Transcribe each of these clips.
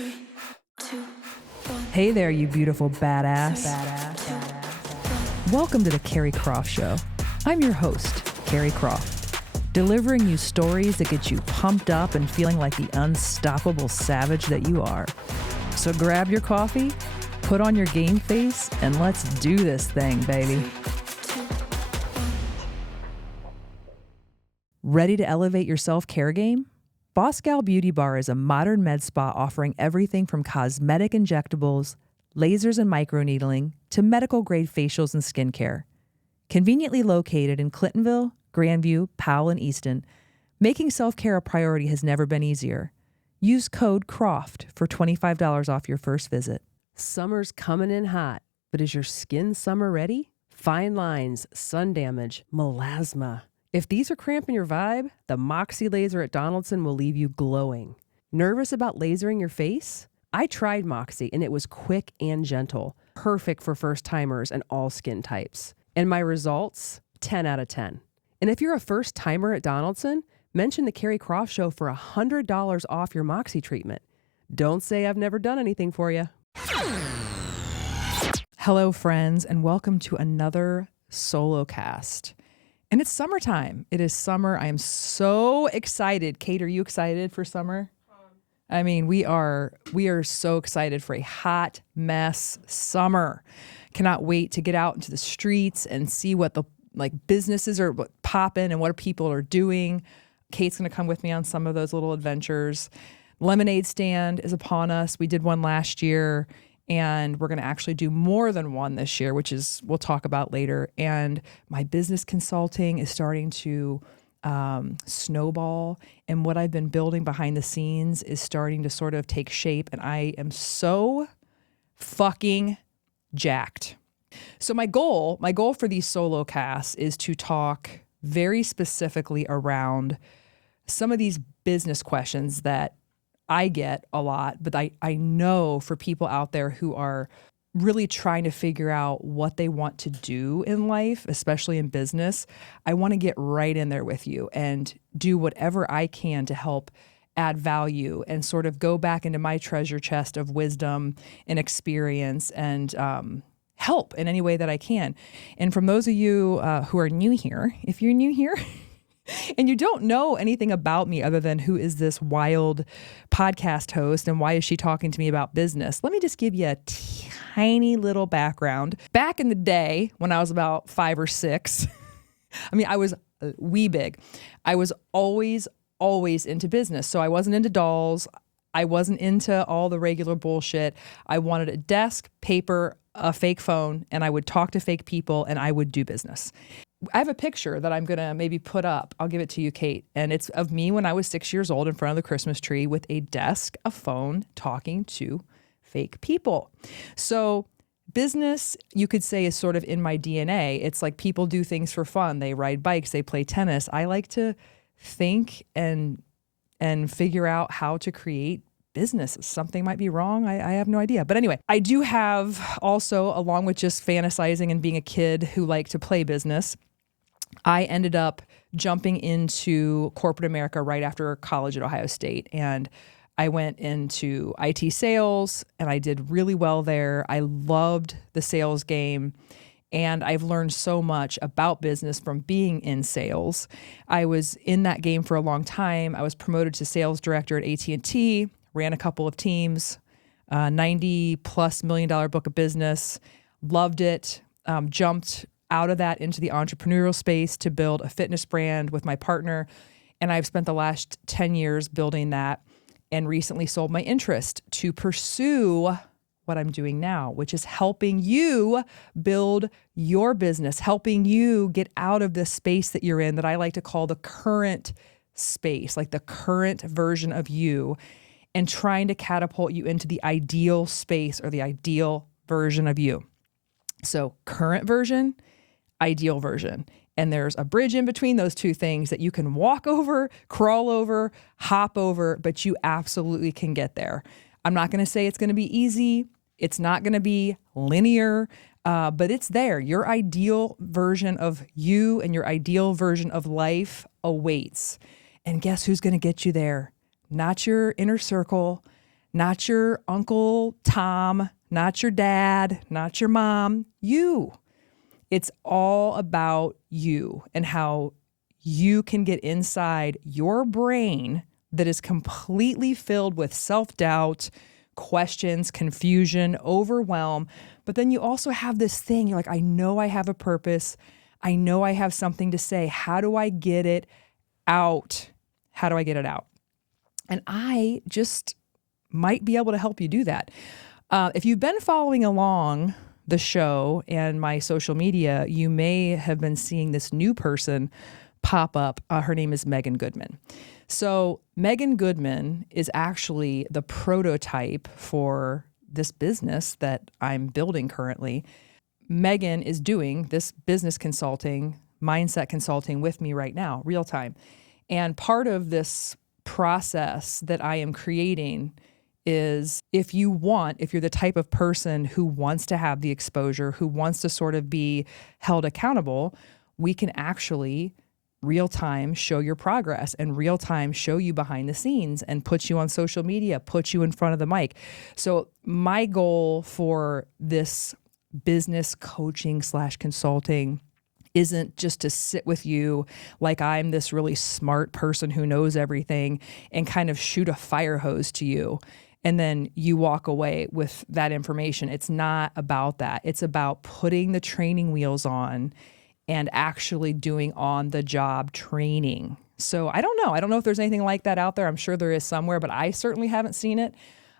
3, 2, 1. Hey there, you beautiful badass. Welcome to the Carrie Croft Show. I'm your host, Carrie Croft, delivering you stories that get you pumped up and feeling like the unstoppable savage that you are. So grab your coffee, put on your game face, and let's do this thing, baby. 3, 2, 1. Ready to elevate your self-care game? Boss Gal Beauty Bar is a modern med spa offering everything from cosmetic injectables, lasers and microneedling, to medical-grade facials and skincare. Conveniently located in Clintonville, Grandview, Powell, and Easton, making self-care a priority has never been easier. Use code CROFT for $25 off your first visit. Summer's coming in hot, but is your skin summer ready? Fine lines, sun damage, melasma. If these are cramping your vibe, the Moxie laser at Donaldson will leave you glowing. Nervous about lasering your face? I tried Moxie and it was quick and gentle, perfect for first-timers and all skin types. And my results? 10 out of 10. And if you're a first-timer at Donaldson, mention the Carrie Croft Show for $100 off your Moxie treatment. Don't say I've never done anything for you. Hello, friends, and welcome to another solo cast. And it's summertime. It is summer. I am so excited. Kate, are you excited for summer? I mean, we are so excited for a hot mess summer. Cannot wait to get out into the streets and see what the businesses are popping and what people are doing. Kate's going to come with me on some of those little adventures. Lemonade stand is upon us. We did one last year, and we're going to actually do more than one this year, which is we'll talk about later. And my business consulting is starting to snowball, and what I've been building behind the scenes is starting to sort of take shape, and I am so fucking jacked. So my goal for these solo casts is to talk very specifically around some of these business questions that I get a lot, but I know for people out there who are really trying to figure out what they want to do in life, especially in business, I want to get right in there with you and do whatever I can to help add value and sort of go back into my treasure chest of wisdom and experience and help in any way that I can. And from those of you who are new here, if you're new here, and you don't know anything about me other than who is this wild podcast host and why is she talking to me about business, let me just give you a tiny little background. Back in the day when I was about 5 or 6, I mean, I was wee big. I was always into business. So I wasn't into dolls. I wasn't into all the regular bullshit. I wanted a desk, paper, a fake phone, and I would talk to fake people and I would do business. I have a picture that I'm going to maybe put up. I'll give it to you, Kate. And it's of me when I was 6 years old in front of the Christmas tree with a desk, a phone, talking to fake people. So business, you could say, is sort of in my DNA. It's like people do things for fun. They ride bikes, they play tennis. I like to think and figure out how to create business. Something might be wrong. I have no idea. But anyway, I do have also, along with just fantasizing and being a kid who liked to play business, I ended up jumping into corporate America right after college at Ohio State. And I went into IT sales and I did really well there. I loved the sales game. And I've learned so much about business from being in sales. I was in that game for a long time. I was promoted to sales director at AT&T, ran a couple of teams, $90+ million book of business, loved it, jumped out of that into the entrepreneurial space to build a fitness brand with my partner. And I've spent the last 10 years building that and recently sold my interest to pursue what I'm doing now, which is helping you build your business, helping you get out of the space that you're in that I like to call the current space, like the current version of you, and trying to catapult you into the ideal space or the ideal version of you. So current version, ideal version. And there's a bridge in between those two things that you can walk over, crawl over, hop over, but you absolutely can get there. I'm not going to say it's going to be easy. It's not going to be linear, but it's there. Your ideal version of you and your ideal version of life awaits. And guess who's going to get you there? Not your inner circle, not your Uncle Tom, not your dad, not your mom, you. It's all about you and how you can get inside your brain that is completely filled with self-doubt, questions, confusion, overwhelm. But then you also have this thing, you're like, I know I have a purpose. I know I have something to say. How do I get it out? How do I get it out? And I just might be able to help you do that. If you've been following along the show and my social media, you may have been seeing this new person pop up. Her name is Megan Goodman. So Megan Goodman is actually the prototype for this business that I'm building currently. Megan is doing this business consulting, mindset consulting with me right now, real time. And part of this process that I am creating is if you're the type of person who wants to have the exposure, who wants to sort of be held accountable, we can actually real time show your progress and real time show you behind the scenes and put you on social media, put you in front of the mic. So my goal for this business coaching / consulting isn't just to sit with you like I'm this really smart person who knows everything and kind of shoot a fire hose to you and then you walk away with that information. It's not about that. It's about putting the training wheels on and actually doing on-the-job training. So I don't know. I don't know if there's anything like that out there. I'm sure there is somewhere, but I certainly haven't seen it,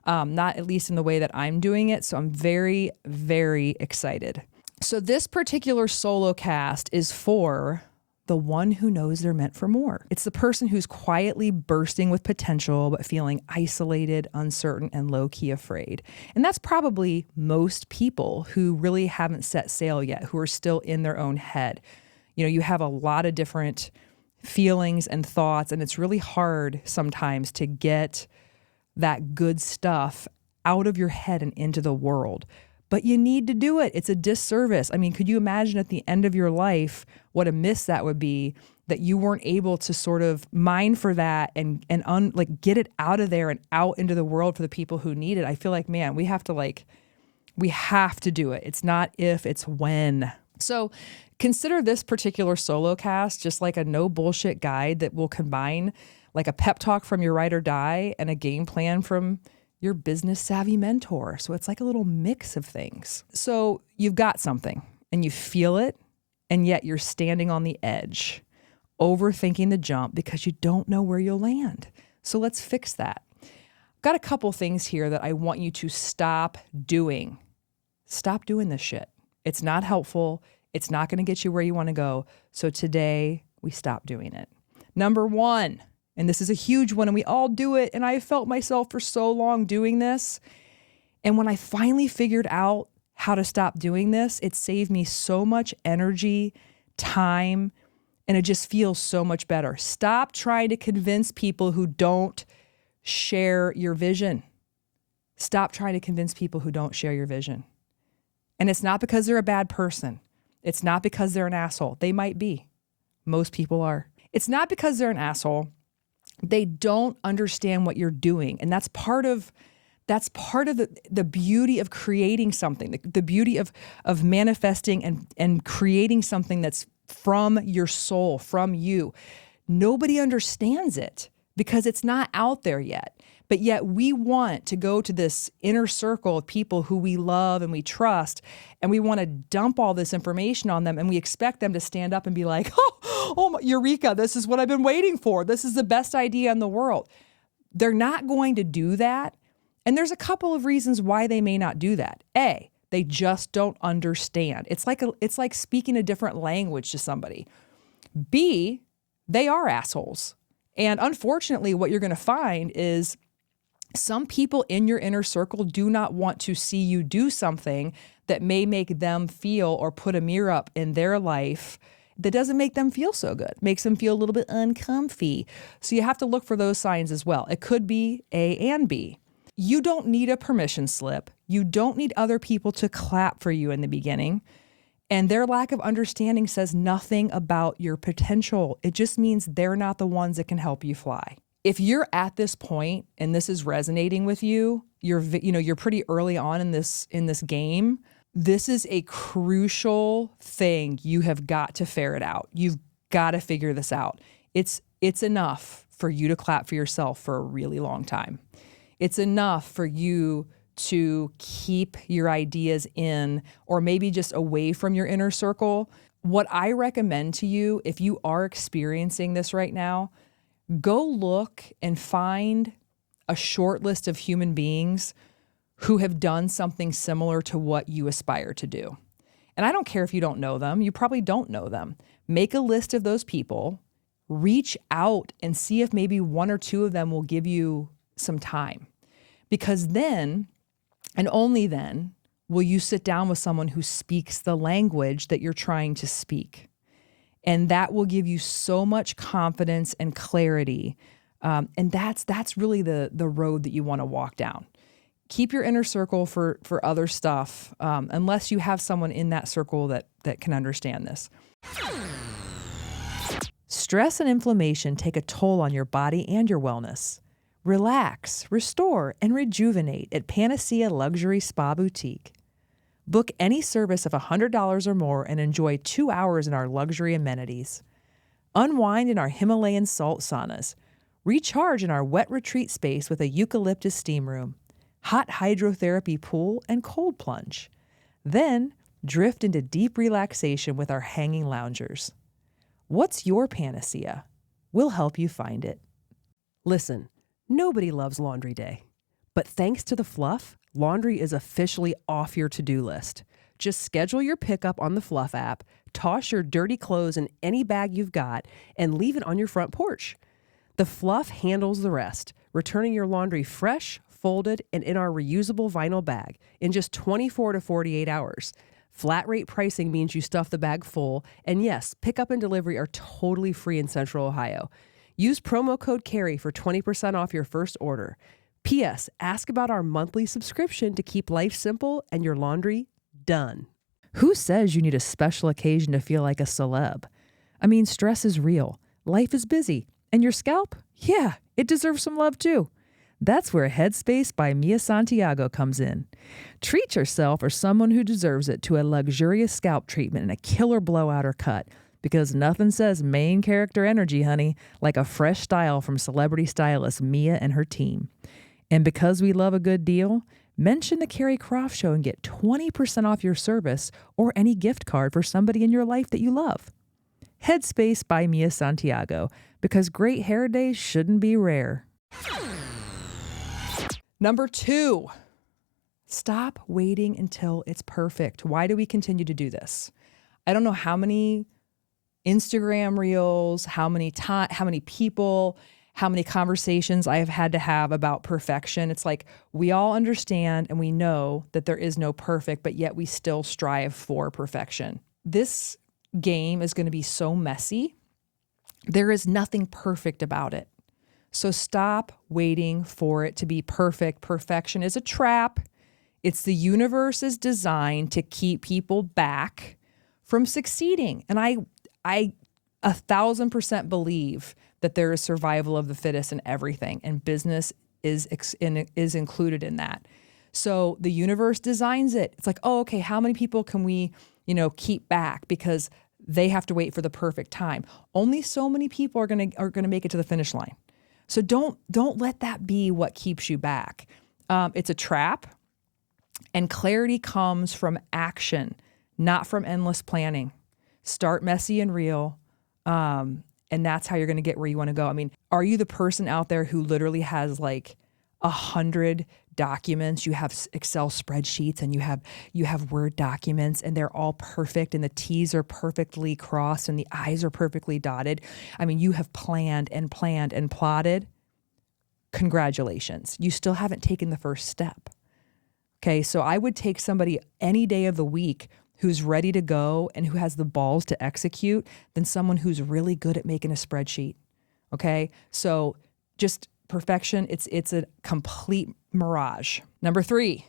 not at least in the way that I'm doing it. So I'm very, very excited. So this particular solo cast is for the one who knows they're meant for more. It's the person who's quietly bursting with potential, but feeling isolated, uncertain, and low-key afraid. And that's probably most people who really haven't set sail yet, who are still in their own head. You know, you have a lot of different feelings and thoughts, and it's really hard sometimes to get that good stuff out of your head and into the world. But you need to do it. It's a disservice. I mean, could you imagine at the end of your life what a miss that would be that you weren't able to sort of mine for that and get it out of there and out into the world for the people who need it? I feel like, man, we have to do it. It's not if, it's when. So consider this particular solo cast just like a no bullshit guide that will combine like a pep talk from your ride or die and a game plan from your business savvy mentor. So it's like a little mix of things. So you've got something and you feel it, and yet you're standing on the edge, overthinking the jump because you don't know where you'll land. So let's fix that. I've got a couple things here that I want you to stop doing. Stop doing this shit. It's not helpful. It's not going to get you where you want to go. So today we stop doing it. Number one, and this is a huge one, and we all do it, and I felt myself for so long doing this. And when I finally figured out how to stop doing this, it saved me so much energy, time, and it just feels so much better. Stop trying to convince people who don't share your vision. Stop trying to convince people who don't share your vision. And it's not because they're a bad person. It's not because they're an asshole. They might be. Most people are. It's not because they're an asshole. They don't understand what you're doing. And that's part of the beauty of creating something, the beauty of manifesting and creating something that's from your soul, from you. Nobody understands it because it's not out there yet. But yet we want to go to this inner circle of people who we love and we trust, and we want to dump all this information on them, and we expect them to stand up and be like, oh, Eureka, this is what I've been waiting for. This is the best idea in the world. They're not going to do that. And there's a couple of reasons why they may not do that. A, they just don't understand. It's like speaking a different language to somebody. B, they are assholes. And unfortunately, what you're going to find is some people in your inner circle do not want to see you do something that may make them feel or put a mirror up in their life that doesn't make them feel so good, makes them feel a little bit uncomfy. So you have to look for those signs as well. It could be A and B. You don't need a permission slip. You don't need other people to clap for you in the beginning. And their lack of understanding says nothing about your potential. It just means they're not the ones that can help you fly. if you're at this point and this is resonating with you, you're pretty early on in this game. This is a crucial thing. You have got to ferret out. You've got to figure this out. It's enough for you to clap for yourself for a really long time. It's enough for you to keep your ideas in, or maybe just away from your inner circle. What I recommend to you, if you are experiencing this right now, go look and find a short list of human beings who have done something similar to what you aspire to do. And I don't care if you don't know them. You probably don't know them. Make a list of those people, reach out and see if maybe one or two of them will give you some time. Because then, and only then, will you sit down with someone who speaks the language that you're trying to speak. And that will give you so much confidence and clarity. And that's really the road that you want to walk down. Keep your inner circle for other stuff, unless you have someone in that circle that can understand this. Stress and inflammation take a toll on your body and your wellness. Relax, restore, and rejuvenate at Panacea Luxury Spa Boutique. Book any service of $100 or more and enjoy 2 hours in our luxury amenities. Unwind in our Himalayan salt saunas. Recharge in our wet retreat space with a eucalyptus steam room, hot hydrotherapy pool, and cold plunge. Then drift into deep relaxation with our hanging loungers. What's your panacea? We'll help you find it. Listen, nobody loves laundry day. But thanks to the Fluff, laundry is officially off your to-do list. Just schedule your pickup on the Fluff app, toss your dirty clothes in any bag you've got, and leave it on your front porch. The Fluff handles the rest, returning your laundry fresh, folded, and in our reusable vinyl bag in just 24 to 48 hours. Flat rate pricing means you stuff the bag full, and yes, pickup and delivery are totally free in Central Ohio. Use promo code CARRY for 20% off your first order. P.S. Ask about our monthly subscription to keep life simple and your laundry done. Who says you need a special occasion to feel like a celeb? I mean, stress is real. Life is busy. And your scalp? Yeah, it deserves some love too. That's where Headspace by Mia Santiago comes in. Treat yourself or someone who deserves it to a luxurious scalp treatment and a killer blowout or cut, because nothing says main character energy, honey, like a fresh style from celebrity stylist Mia and her team. And because we love a good deal, mention the Carrie Croft Show and get 20% off your service or any gift card for somebody in your life that you love. Headspace by Mia Santiago, because great hair days shouldn't be rare. Number 2, stop waiting until it's perfect. Why do we continue to do this? I don't know how many Instagram reels, how many people, how many conversations I have had to have about perfection. It's like we all understand and we know that there is no perfect, but yet we still strive for perfection. This game is going to be so messy. There is nothing perfect about it. So stop waiting for it to be perfect. Perfection is a trap. It's the universe's design to keep people back from succeeding. And I 1,000% believe that there is survival of the fittest in everything, and business is included in that. So the universe designs it. It's like, oh, okay, how many people can we, keep back because they have to wait for the perfect time? Only so many people are gonna make it to the finish line. So don't let that be what keeps you back. It's a trap, and clarity comes from action, not from endless planning. Start messy and real, and that's how you're going to get where you want to go. I mean, are you the person out there who literally has like 100 documents? You have Excel spreadsheets and you have Word documents, and they're all perfect, and the T's are perfectly crossed and the I's are perfectly dotted. I mean, you have planned and planned and plotted. Congratulations. You still haven't taken the first step. Okay, so I would take somebody any day of the week who's ready to go and who has the balls to execute than someone who's really good at making a spreadsheet. Okay, so just perfection, it's a complete mirage. Number 3,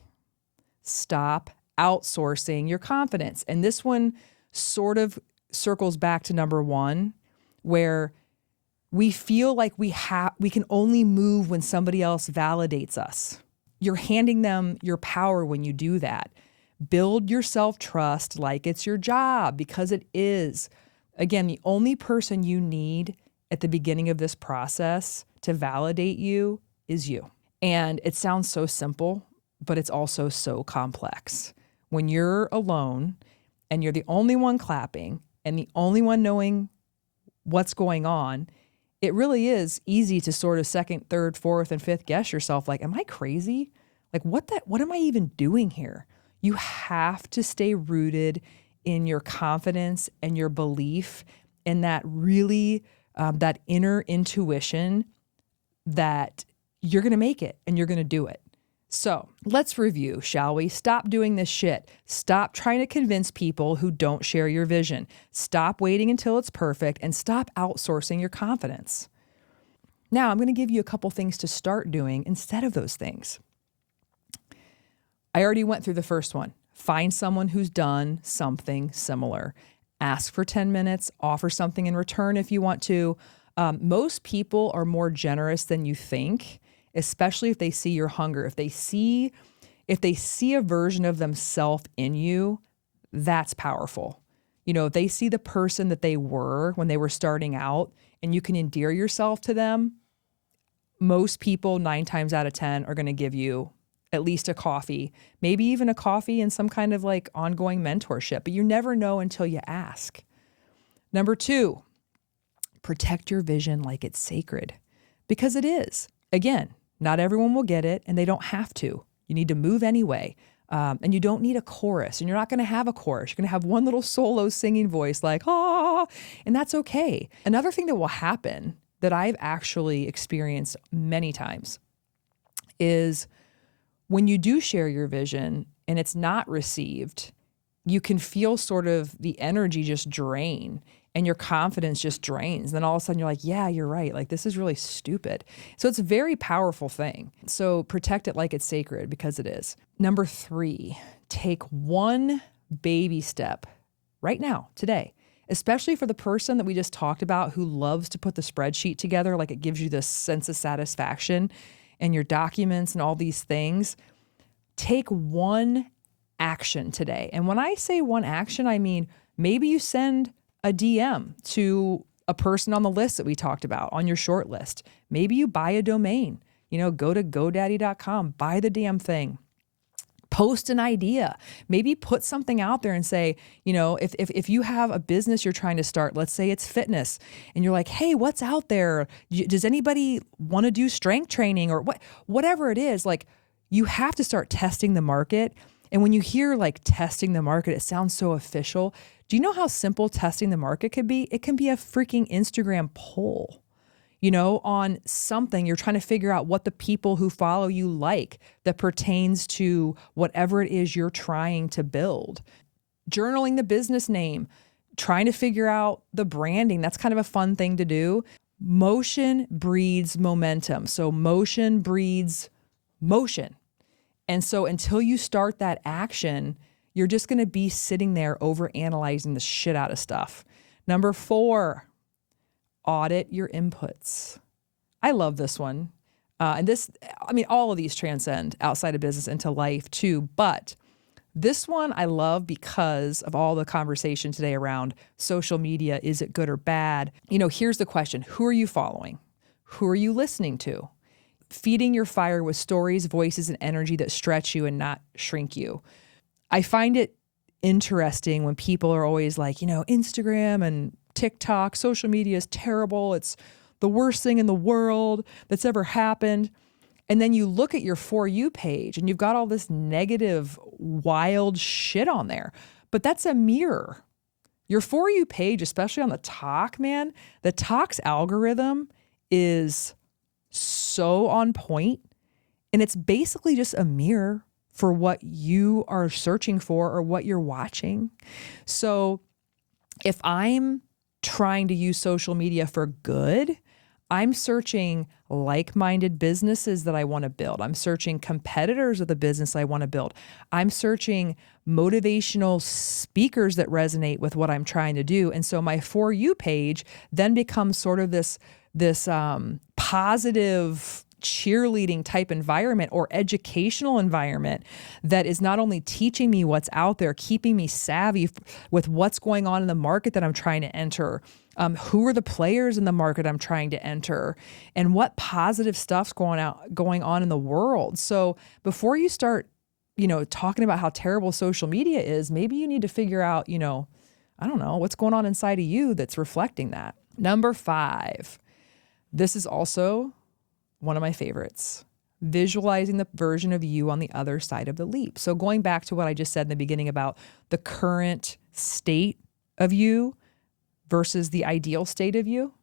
stop outsourcing your confidence. And this one sort of circles back to number 1, where We feel like we can only move when somebody else validates us. You're handing them your power when you do that. Build your self-trust like it's your job, because it is. Again, the only person you need at the beginning of this process to validate you is you. And it sounds so simple, but it's also so complex. When you're alone and you're the only one clapping and the only one knowing what's going on, it really is easy to sort of second, third, fourth, and fifth guess yourself. Like, am I crazy? Like, what am I even doing here? You have to stay rooted in your confidence and your belief in that really, that inner intuition that you're going to make it and you're going to do it. So let's review, shall we? Stop doing this shit. Stop trying to convince people who don't share your vision. Stop waiting until it's perfect, and stop outsourcing your confidence. Now, I'm going to give you a couple things to start doing instead of those things. I already went through the first one. Find someone who's done something similar. Ask for 10 minutes, offer something in return if you want to. Most people are more generous than you think, especially if they see your hunger. If they see a version of themselves in you, that's powerful. You know, if they see the person that they were when they were starting out and you can endear yourself to them, most people 9 times out of 10 are going to give you at least a coffee, maybe even a coffee and some kind of like ongoing mentorship, but you never know until you ask. Number 2, protect your vision like it's sacred, because it is. Again, not everyone will get it and they don't have to. You need to move anyway. And you don't need a chorus, and you're not going to have a chorus. You're going to have one little solo singing voice like, ah, and that's okay. Another thing that will happen that I've actually experienced many times is when you do share your vision and it's not received, you can feel sort of the energy just drain and your confidence just drains. And then all of a sudden you're like, yeah, you're right. Like, this is really stupid. So it's a very powerful thing. So protect it like it's sacred, because it is. Number 3, take one baby step right now, today, especially for the person that we just talked about who loves to put the spreadsheet together. Like, it gives you this sense of satisfaction and your documents and all these things. Take one action today. And when I say one action, I mean, maybe you send a DM to a person on the list that we talked about on your short list. Maybe you buy a domain, go to GoDaddy.com, buy the damn thing. Post an idea, maybe put something out there and say, if you have a business you're trying to start, let's say it's fitness, and you're like, hey, what's out there? Does anybody want to do strength training or whatever it is? Like, you have to start testing the market. And when you hear like testing the market, it sounds so official. Do you know how simple testing the market could be? It can be a freaking Instagram poll. On something, you're trying to figure out what the people who follow you like that pertains to whatever it is you're trying to build. Journaling the business name, trying to figure out the branding. That's kind of a fun thing to do. Motion breeds momentum. So motion breeds motion. And so until you start that action, you're just going to be sitting there overanalyzing the shit out of stuff. Number 4, audit your inputs. I love this one. All of these transcend outside of business into life too. But this one I love because of all the conversation today around social media. Is it good or bad? Here's the question. Who are you following? Who are you listening to? Feeding your fire with stories, voices, and energy that stretch you and not shrink you. I find it interesting when people are always like, Instagram and TikTok, social media is terrible. It's the worst thing in the world that's ever happened. And then you look at your For You page and you've got all this negative, wild shit on there. But that's a mirror. Your For You page, especially on the Talk, man, the Talk's algorithm is so on point. And it's basically just a mirror for what you are searching for or what you're watching. So if I'm trying to use social media for good, I'm searching like-minded businesses that I want to build. I'm searching competitors of the business I want to build. I'm searching motivational speakers that resonate with what I'm trying to do. And so my For You page then becomes sort of this this positive cheerleading type environment or educational environment that is not only teaching me what's out there, keeping me savvy with what's going on in the market that I'm trying to enter, who are the players in the market I'm trying to enter, and what positive stuff's going on in the world. So before you start, talking about how terrible social media is, maybe you need to figure out, I don't know, what's going on inside of you that's reflecting that. Number 5, this is also one of my favorites, visualizing the version of you on the other side of the leap. So going back to what I just said in the beginning about the current state of you versus the ideal state of you,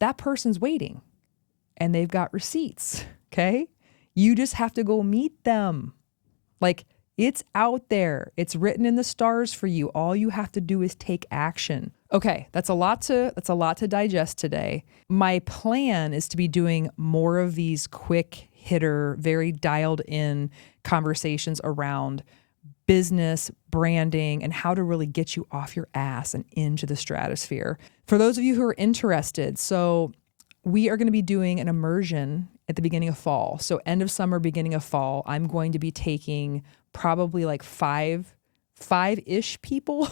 that person's waiting and they've got receipts, okay? You just have to go meet them. Like, it's out there. It's written in the stars for you. All you have to do is take action. Okay, that's a lot to digest today. My plan is to be doing more of these quick hitter, very dialed in conversations around business, branding, and how to really get you off your ass and into the stratosphere. For those of you who are interested, so we are going to be doing an immersion at the beginning of fall. So end of summer, beginning of fall, I'm going to be taking probably like five-ish people,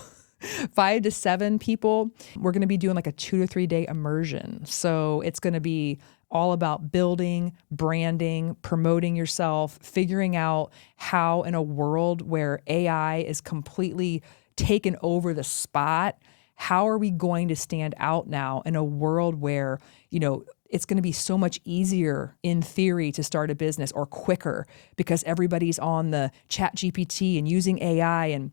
5 to 7 people. We're going to be doing like a 2 to 3 day immersion. So it's going to be all about building, branding, promoting yourself, figuring out how in a world where AI is completely taken over the spot, how are we going to stand out now in a world where, it's going to be so much easier in theory to start a business, or quicker, because everybody's on the chat GPT and using AI and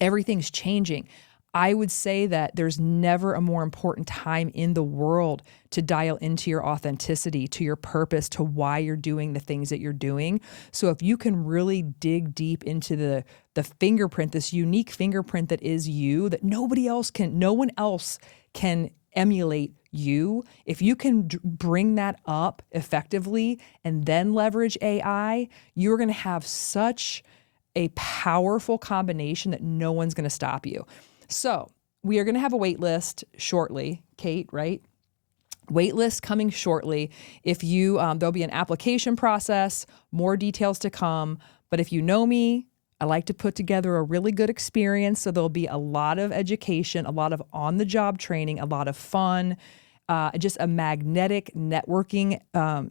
everything's changing. I would say that there's never a more important time in the world to dial into your authenticity, to your purpose, to why you're doing the things that you're doing. So if you can really dig deep into the fingerprint, this unique fingerprint that is you, that no one else can emulate you. If you can bring that up effectively and then leverage AI, you're going to have such a powerful combination that no one's going to stop you. So we are going to have a wait list shortly, Kate, right? Wait list coming shortly. If you, there'll be an application process, more details to come. But if you know me, I like to put together a really good experience. So there'll be a lot of education, a lot of on-the-job training, a lot of fun, just a magnetic networking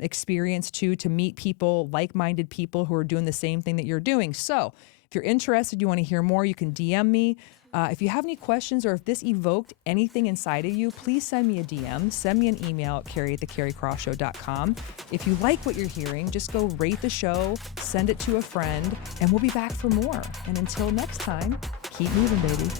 experience too, to meet people, like-minded people who are doing the same thing that you're doing. So if you're interested, you want to hear more, you can DM me. If you have any questions, or if this evoked anything inside of you, please send me a DM, send me an email at carrie@thecarriecrossshow.com. If you like what you're hearing, just go rate the show, send it to a friend, and we'll be back for more. And until next time, keep moving, baby.